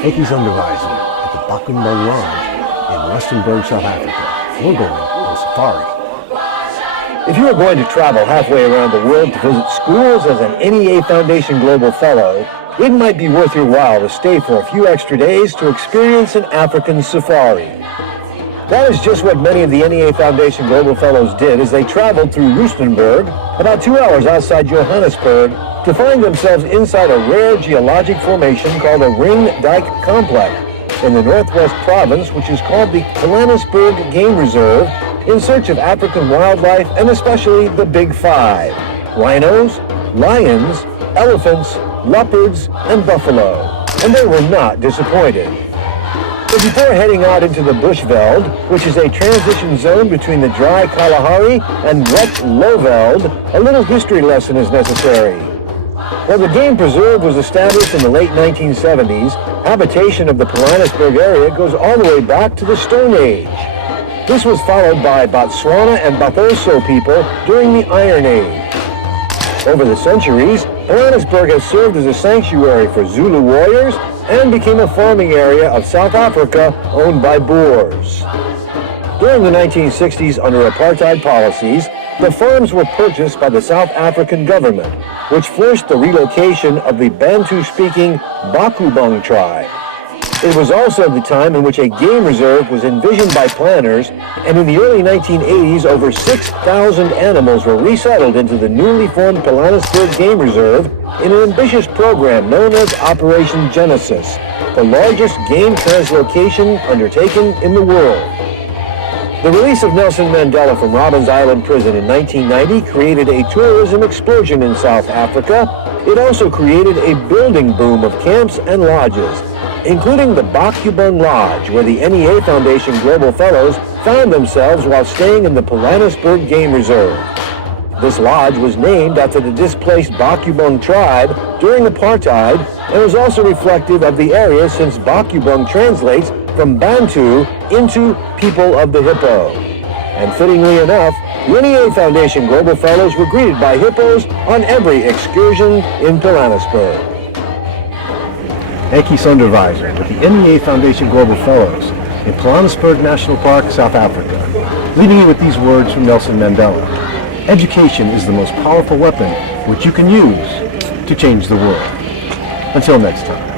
Ekis Onderwyser at the Bakumban Lodge in Rutenberg, South Africa. We're going on safari. If you are going to travel halfway around the world to visit schools as an NEA Foundation Global Fellow, it might be worth your while to stay for a few extra days to experience an African safari. That is just what many of the NEA Foundation Global Fellows did as they traveled through Rutenberg, about 2 hours outside Johannesburg, to find themselves inside a rare geologic formation called a ring dike complex in the Northwest Province, which is called the Pilanesberg Game Reserve, in search of African wildlife and especially the Big Five: rhinos, lions, elephants, leopards, and buffalo. And they were not disappointed. But before heading out into the Bushveld, which is a transition zone between the dry Kalahari and wet Lowveld, a little history lesson is necessary. While the game preserve was established in the late 1970s, habitation of the Pilanesberg area goes all the way back to the Stone Age. This was followed by Botswana and Bathoso people during the Iron Age. Over the centuries, Pilanesberg has served as a sanctuary for Zulu warriors and became a farming area of South Africa owned by Boers. During the 1960s, under apartheid policies, the farms were purchased by the South African government, which forced the relocation of the Bantu-speaking Bakubang tribe. It was also the time in which a game reserve was envisioned by planners, and in the early 1980s, over 6,000 animals were resettled into the newly formed Pilanesberg Game Reserve in an ambitious program known as Operation Genesis, the largest game translocation undertaken in the world. The release of Nelson Mandela from Robben Island prison in 1990 created a tourism explosion in South Africa. It also created a building boom of camps and lodges, including the Bakubang Lodge, where the NEA Foundation Global Fellows found themselves while staying in the Pilanesberg Game Reserve. This lodge was named after the displaced Bakubang tribe during apartheid and was also reflective of the area, since Bakubang translates from Bantu into people of the hippo. And fittingly enough, the NEA Foundation Global Fellows were greeted by hippos on every excursion in Pilanesberg. Ekis Onderwyser with the NEA Foundation Global Fellows in Pilanesberg National Park, South Africa, leaving you with these words from Nelson Mandela. Education is the most powerful weapon which you can use to change the world. Until next time.